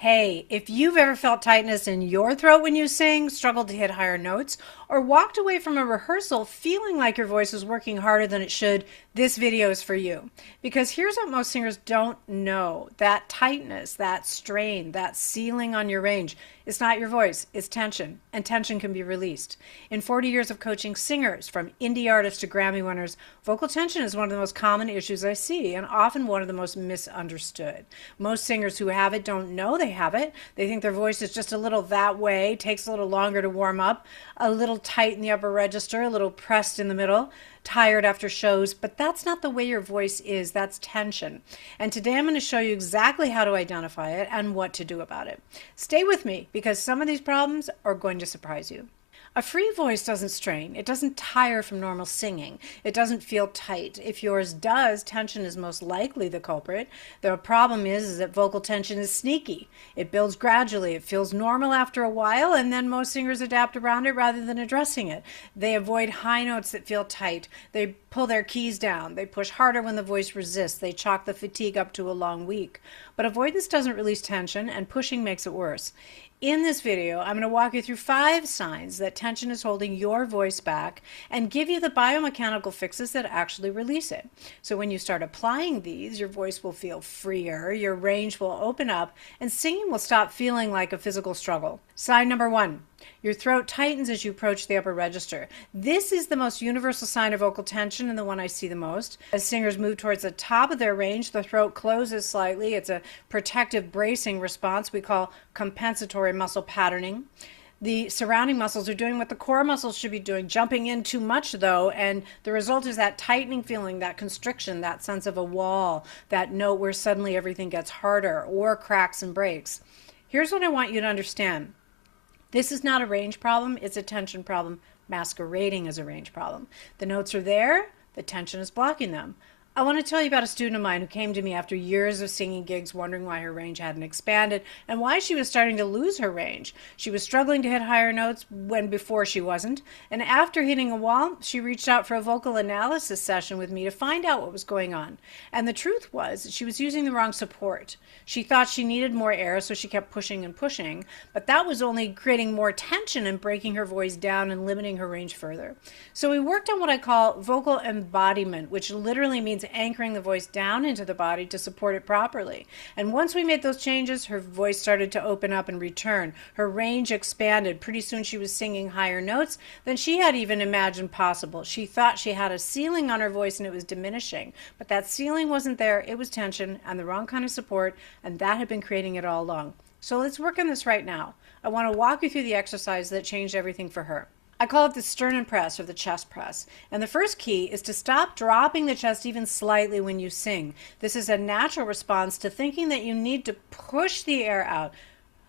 Hey, if you've ever felt tightness in your throat when you sing, struggled to hit higher notes, or walked away from a rehearsal feeling like your voice was working harder than it should, this video is for you. Because here's what most singers don't know. That tightness, that strain, that ceiling on your range, it's not your voice, it's tension, and tension can be released. In 40 years of coaching singers, from indie artists to Grammy winners, vocal tension is one of the most common issues I see, and often one of the most misunderstood. Most singers who have it don't know they have it. They think their voice is just a little that way, takes a little longer to warm up, a little tight in the upper register, a little pressed in the middle, tired after shows, but that's not the way your voice is. That's tension. And today I'm going to show you exactly how to identify it and what to do about it. Stay with me because some of these problems are going to surprise you. A free voice doesn't strain. It doesn't tire from normal singing. It doesn't feel tight. If yours does, tension is most likely the culprit. The problem is that vocal tension is sneaky. It builds gradually. It feels normal after a while, and then most singers adapt around it rather than addressing it. They avoid high notes that feel tight. They pull their keys down. They push harder when the voice resists. They chalk the fatigue up to a long week. But avoidance doesn't release tension, and pushing makes it worse. In this video, I'm going to walk you through 5 signs that tension is holding your voice back and give you the biomechanical fixes that actually release it. So when you start applying these, your voice will feel freer, your range will open up, and singing will stop feeling like a physical struggle. Sign number 1. Your throat tightens as you approach the upper register. This is the most universal sign of vocal tension and the one I see the most. As singers move towards the top of their range, the throat closes slightly. It's a protective bracing response we call compensatory muscle patterning. The surrounding muscles are doing what the core muscles should be doing, jumping in too much though, and the result is that tightening feeling, that constriction, that sense of a wall, that note where suddenly everything gets harder or cracks and breaks. Here's what I want you to understand. This is not a range problem, it's a tension problem masquerading as a range problem. The notes are there, the tension is blocking them. I want to tell you about a student of mine who came to me after years of singing gigs wondering why her range hadn't expanded and why she was starting to lose her range. She was struggling to hit higher notes when before she wasn't, and after hitting a wall, she reached out for a vocal analysis session with me to find out what was going on. And the truth was she was using the wrong support. She thought she needed more air, so she kept pushing and pushing, but that was only creating more tension and breaking her voice down and limiting her range further. So we worked on what I call vocal embodiment, which literally means anchoring the voice down into the body to support it properly. And once we made those changes, her voice started to open up and return. Her range expanded. Pretty soon she was singing higher notes than she had even imagined possible. She thought she had a ceiling on her voice and it was diminishing, but that ceiling wasn't there. It was tension and the wrong kind of support, and that had been creating it all along. So let's work on this right now. I want to walk you through the exercise that changed everything for her. I call it the sternum press or the chest press. And the first key is to stop dropping the chest even slightly when you sing. This is a natural response to thinking that you need to push the air out.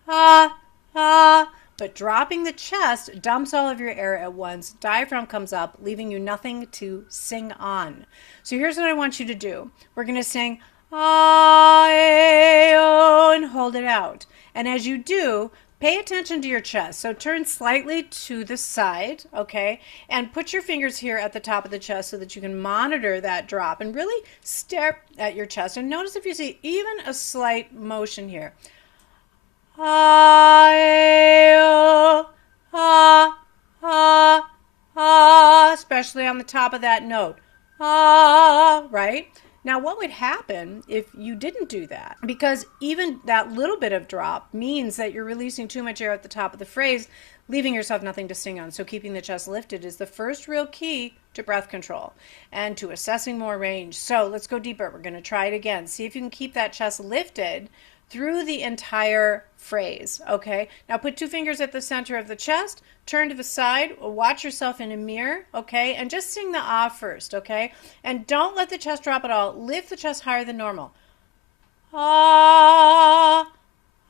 Ah, ah. But dropping the chest dumps all of your air at once. Diaphragm comes up, leaving you nothing to sing on. So here's what I want you to do. We're going to sing ah, eh, oh, and hold it out. And as you do, pay attention to your chest. So turn slightly to the side, okay? And put your fingers here at the top of the chest so that you can monitor that drop and really stare at your chest. And notice if you see even a slight motion here. Ah, ah, ah, ah, especially on the top of that note. Ah, right? Now, what would happen if you didn't do that? Because even that little bit of drop means that you're releasing too much air at the top of the phrase, leaving yourself nothing to sing on. So keeping the chest lifted is the first real key to breath control and to assessing more range. So let's go deeper. We're going to try it again. See if you can keep that chest lifted through the entire phrase, okay? Now put 2 fingers at the center of the chest, turn to the side, watch yourself in a mirror, okay? And just sing the ah first, okay? And don't let the chest drop at all. Lift the chest higher than normal. Ah,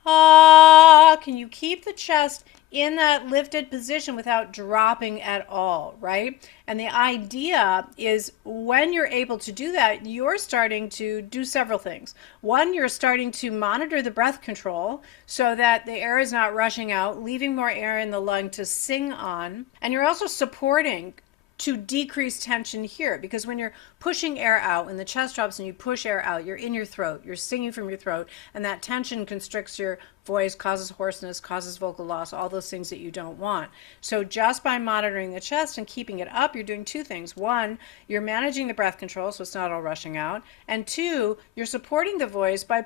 ah. Can you keep the chest in that lifted position without dropping at all, right? And the idea is when you're able to do that, you're starting to do several things. One, you're starting to monitor the breath control so that the air is not rushing out, leaving more air in the lung to sing on. And you're also supporting to decrease tension here, because when you're pushing air out, when the chest drops and you push air out, you're in your throat, you're singing from your throat, and that tension constricts your voice, causes hoarseness, causes vocal loss, all those things that you don't want. So just by monitoring the chest and keeping it up, you're doing two things. One, you're managing the breath control so it's not all rushing out, and two, you're supporting the voice by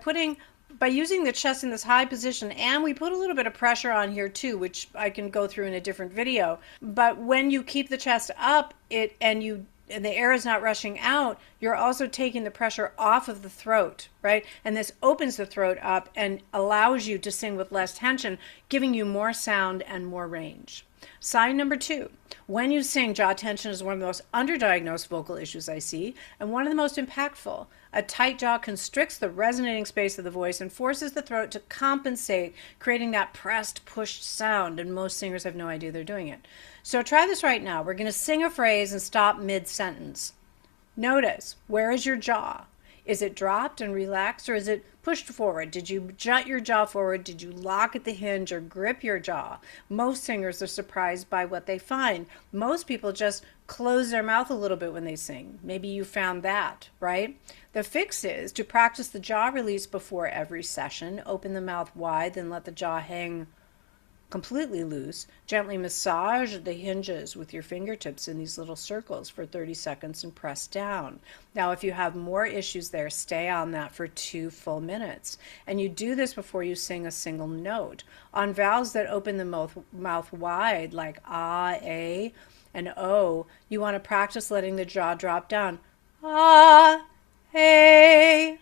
using the chest in this high position, and we put a little bit of pressure on here too, which I can go through in a different video. But when you keep the chest up, and the air is not rushing out, you're also taking the pressure off of the throat, right? And this opens the throat up and allows you to sing with less tension, giving you more sound and more range. Sign number 2, when you sing, jaw tension is one of the most underdiagnosed vocal issues I see, and one of the most impactful. A tight jaw constricts the resonating space of the voice and forces the throat to compensate, creating that pressed, pushed sound, and most singers have no idea they're doing it. So try this right now. We're going to sing a phrase and stop mid-sentence. Notice, where is your jaw? Is it dropped and relaxed, or is it pushed forward? Did you jut your jaw forward? Did you lock at the hinge or grip your jaw? Most singers are surprised by what they find. Most people just close their mouth a little bit when they sing. Maybe you found that, right? The fix is to practice the jaw release before every session. Open the mouth wide, then let the jaw hang completely loose. Gently massage the hinges with your fingertips in these little circles for 30 seconds and press down. Now, if you have more issues there, stay on that for 2 full minutes. And you do this before you sing a single note. On vowels that open the mouth wide, like ah, a, and o, you want to practice letting the jaw drop down. Ah, a,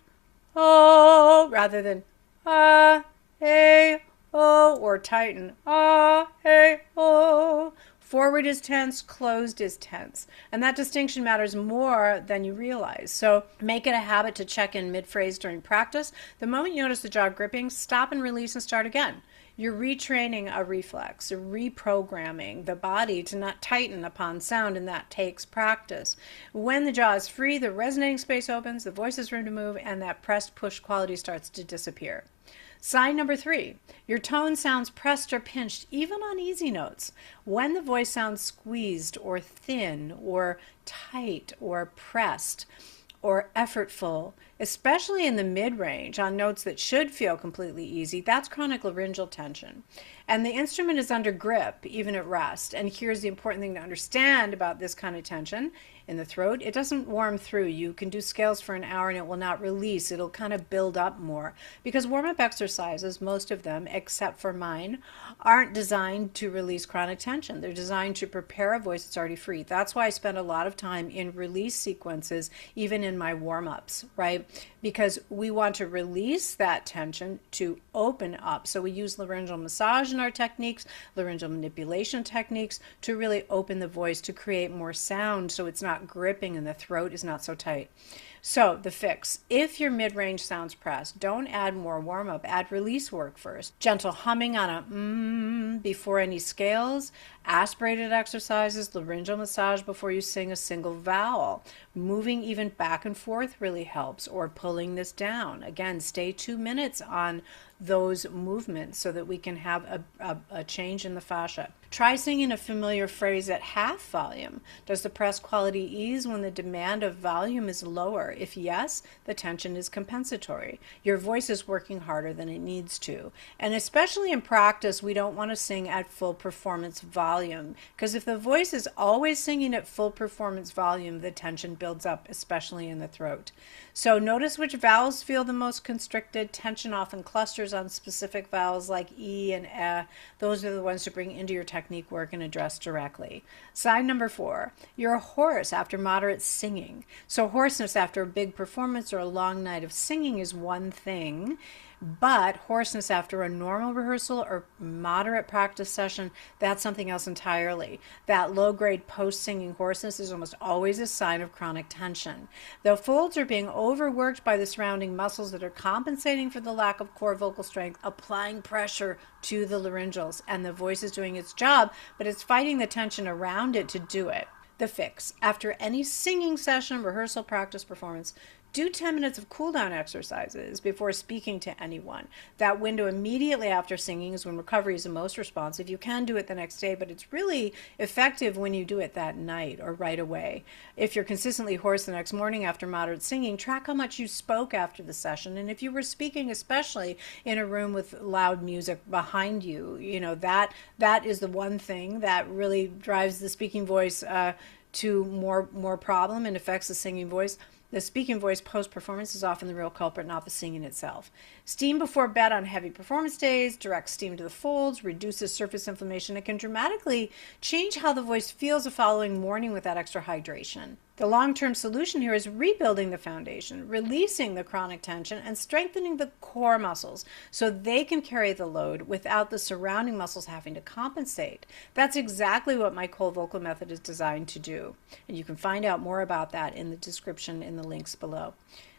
o, rather than ah, a, oh, or tighten. Ah, hey, oh. Forward is tense, closed is tense. And that distinction matters more than you realize. So make it a habit to check in mid-phrase during practice. The moment you notice the jaw gripping, stop and release and start again. You're retraining a reflex, you're reprogramming the body to not tighten upon sound, and that takes practice. When the jaw is free, the resonating space opens, the voice has room to move, and that pressed push quality starts to disappear. Sign number 3, your tone sounds pressed or pinched, even on easy notes. When the voice sounds squeezed or thin or tight or pressed or effortful, especially in the mid-range on notes that should feel completely easy, that's chronic laryngeal tension. And the instrument is under grip, even at rest. And here's the important thing to understand about this kind of tension in the throat. It doesn't warm through. You can do scales for an hour and it will not release. It'll kind of build up more. Because warm-up exercises, most of them, except for mine, aren't designed to release chronic tension. They're designed to prepare a voice that's already free. That's why I spend a lot of time in release sequences, even in my warm-ups, right? Because we want to release that tension to open up. So we use laryngeal massage in our techniques, laryngeal manipulation techniques to really open the voice to create more sound so it's not gripping and the throat is not so tight. So the fix, if your mid-range sounds pressed, don't add more warm-up, add release work first. Gentle humming on a before any scales, aspirated exercises, laryngeal massage before you sing a single vowel. Moving even back and forth really helps, or pulling this down. Again, stay 2 minutes on those movements so that we can have a change in the fascia. Try singing a familiar phrase at half volume. Does the press quality ease when the demand of volume is lower? If yes, the tension is compensatory. Your voice is working harder than it needs to. And especially in practice, we don't want to sing at full performance volume, because if the voice is always singing at full performance volume, the tension builds up, especially in the throat. So notice which vowels feel the most constricted. Tension often clusters on specific vowels like E and E. Those are the ones to bring into your technique work and address directly. Sign number 4, you're hoarse after moderate singing. So hoarseness after a big performance or a long night of singing is one thing, but hoarseness after a normal rehearsal or moderate practice session, that's something else entirely. That low-grade post-singing hoarseness is almost always a sign of chronic tension. The folds are being overworked by the surrounding muscles that are compensating for the lack of core vocal strength, applying pressure to the laryngeals, and the voice is doing its job, but it's fighting the tension around it to do it. The fix, after any singing session, rehearsal, practice, performance, Do 10 minutes of cool down exercises before speaking to anyone. That window immediately after singing is when recovery is the most responsive. You can do it the next day, but it's really effective when you do it that night or right away. If you're consistently hoarse the next morning after moderate singing, track how much you spoke after the session. And if you were speaking, especially in a room with loud music behind you, that is the one thing that really drives the speaking voice to more problem and affects the singing voice. The speaking voice post-performance is often the real culprit, not the singing itself. Steam before bed on heavy performance days directs steam to the folds, reduces surface inflammation. It can dramatically change how the voice feels the following morning with that extra hydration. The long-term solution here is rebuilding the foundation, releasing the chronic tension, and strengthening the core muscles so they can carry the load without the surrounding muscles having to compensate. That's exactly what my cold vocal method is designed to do. And you can find out more about that in the description in the links below.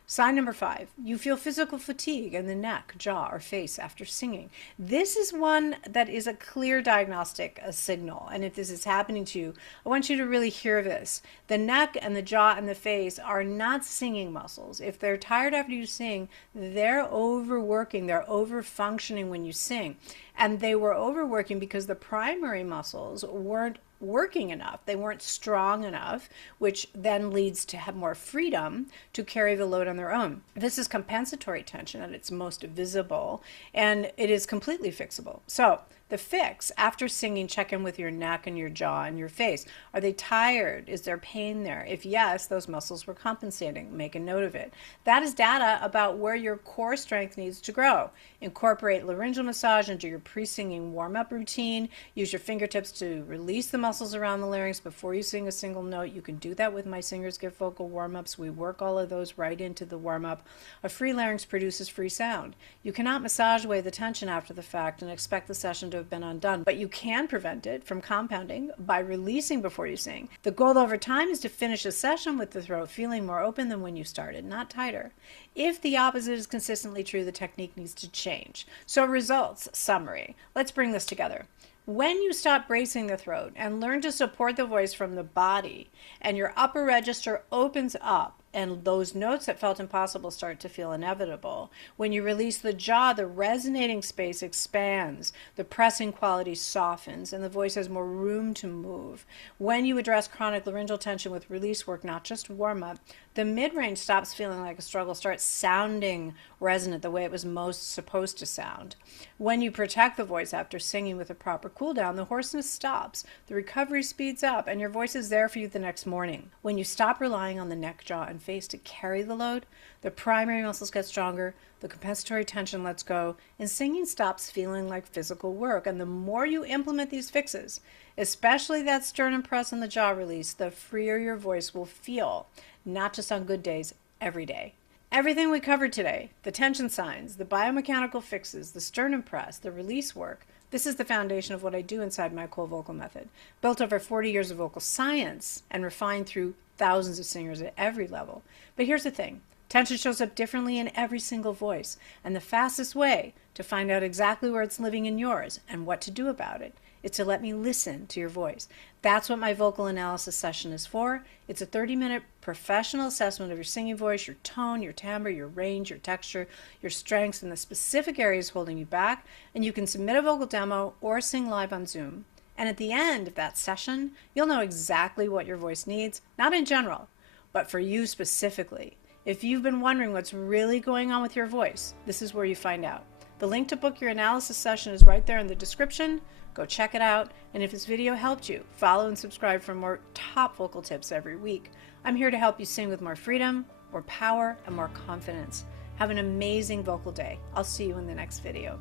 Sign number 5, you feel physical fatigue in the neck, jaw, or face after singing. This is one that is a clear diagnostic signal. And if this is happening to you, I want you to really hear this. The neck and the jaw and the face are not singing muscles. If they're tired after you sing, they're overworking, they're overfunctioning when you sing. And they were overworking because the primary muscles weren't working enough. They weren't strong enough, which then leads to have more freedom to carry the load on their own. This is compensatory tension at its most visible, and it is completely fixable. So the fix, after singing, check in with your neck and your jaw and your face. Are they tired? Is there pain there? If yes, those muscles were compensating. Make a note of it. That is data about where your core strength needs to grow. Incorporate laryngeal massage into your pre-singing warm-up routine. Use your fingertips to release the muscles around the larynx before you sing a single note. You can do that with my Singers Gift Vocal warm-ups. We work all of those right into the warm-up. A free larynx produces free sound. You cannot massage away the tension after the fact and expect the session to have been undone, but you can prevent it from compounding by releasing before you sing. The goal over time is to finish a session with the throat feeling more open than when you started, not tighter. If the opposite is consistently true, the technique needs to change. So results, summary. Let's bring this together. When you stop bracing the throat and learn to support the voice from the body, and your upper register opens up, and those notes that felt impossible start to feel inevitable. When you release the jaw, the resonating space expands, the pressing quality softens, and the voice has more room to move. When you address chronic laryngeal tension with release work, not just warm-up, the mid-range stops feeling like a struggle, starts sounding resonant the way it was most supposed to sound. When you protect the voice after singing with a proper cool down, the hoarseness stops, the recovery speeds up, and your voice is there for you the next morning. When you stop relying on the neck, jaw, and face to carry the load, the primary muscles get stronger, the compensatory tension lets go, and singing stops feeling like physical work. And the more you implement these fixes, especially that sternum press and the jaw release, the freer your voice will feel, not just on good days, every day. Everything we covered today, the tension signs, the biomechanical fixes, the sternum press, the release work, this is the foundation of what I do inside my cold vocal method, built over 40 years of vocal science and refined through thousands of singers at every level. But here's the thing, tension shows up differently in every single voice, and the fastest way to find out exactly where it's living in yours and what to do about it is to let me listen to your voice. That's what my vocal analysis session is for. It's a 30-minute professional assessment of your singing voice, your tone, your timbre, your range, your texture, your strengths, and the specific areas holding you back. And you can submit a vocal demo or sing live on Zoom. And at the end of that session, you'll know exactly what your voice needs, not in general, but for you specifically. If you've been wondering what's really going on with your voice, this is where you find out. The link to book your analysis session is right there in the description. Go check it out. And if this video helped you, follow and subscribe for more top vocal tips every week. I'm here to help you sing with more freedom, more power, and more confidence. Have an amazing vocal day. I'll see you in the next video.